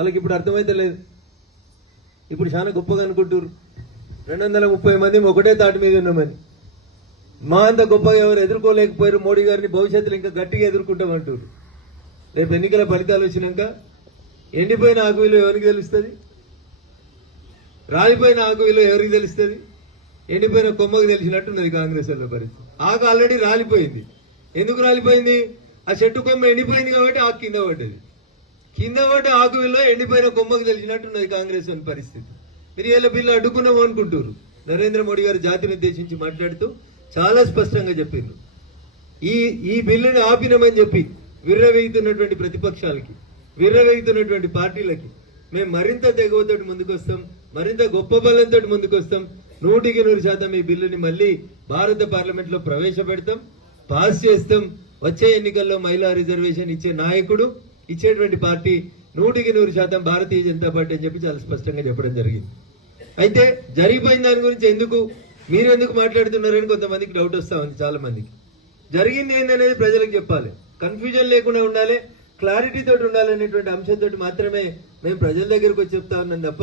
వాళ్ళకి ఇప్పుడు అర్థమైతే లేదు. ఇప్పుడు చాలా గొప్పగా అనుకుంటారు 230 మంది ఒకటే తాటి మీద ఉన్నామని. మా అంత గొప్పగా ఎవరు ఎదుర్కోలేకపోయారు మోడీ గారిని, భవిష్యత్తులో ఇంకా గట్టిగా ఎదుర్కొంటామంటారు. రేపు ఎన్నికల ఫలితాలు వచ్చినాక ఎండిపోయిన ఆకు విలువ ఎవరికి తెలుస్తుంది? రాలిపోయిన ఆకు విలువ ఎవరికి తెలుస్తుంది? ఎండిపోయిన కొమ్మకు తెలిసినట్టున్నది కాంగ్రెస్ వాళ్ళ పరిస్థితి. ఆకు ఆల్రెడీ రాలిపోయింది. ఎందుకు రాలిపోయింది? ఆ చెట్టు కొమ్మ ఎండిపోయింది కాబట్టి ఆకు కింద పడ్డది. కింద పడ్డ ఆకు విలువ ఎండిపోయిన కొమ్మకు తెలిసినట్టున్నది కాంగ్రెస్ వాళ్ళ పరిస్థితి. మీరు ఇలా బిల్లు అడ్డుకున్నాము అనుకుంటారు. నరేంద్ర మోడీ గారు జాతిని ఉద్దేశించి మాట్లాడుతూ చాలా స్పష్టంగా చెప్పిండ్రు, ఈ బిల్లుని ఆపినమని చెప్పి విర్రవేగుతున్నటువంటి ప్రతిపక్షాలకి, విర్రవేగుతున్నటువంటి పార్టీలకి మేము మరింత తెగువతోటి ముందుకొస్తాం, మరింత గొప్ప బలంతో ముందుకొస్తాం. 100% ఈ బిల్లుని మళ్ళీ భారత పార్లమెంట్ లో ప్రవేశపెడతాం, పాస్ చేస్తాం. వచ్చే ఎన్నికల్లో మహిళా రిజర్వేషన్ ఇచ్చే నాయకుడు, ఇచ్చేటువంటి పార్టీ 100% భారతీయ జనతా పార్టీ అని చెప్పి చాలా స్పష్టంగా చెప్పడం జరిగింది. అయితే జరిగిపోయిన దాని గురించి మీరెందుకు మాట్లాడుతున్నారని కొంతమందికి డౌట్ వస్తా ఉంది. చాలా మందికి జరిగింది ఏందనేది ప్రజలకు చెప్పాలి, కన్ఫ్యూజన్ లేకుండా ఉండాలి, క్లారిటీ తోటి ఉండాలనేటువంటి అంశంతో మాత్రమే మేము ప్రజల దగ్గరకు వచ్చి చెప్తా ఉన్నాం తప్ప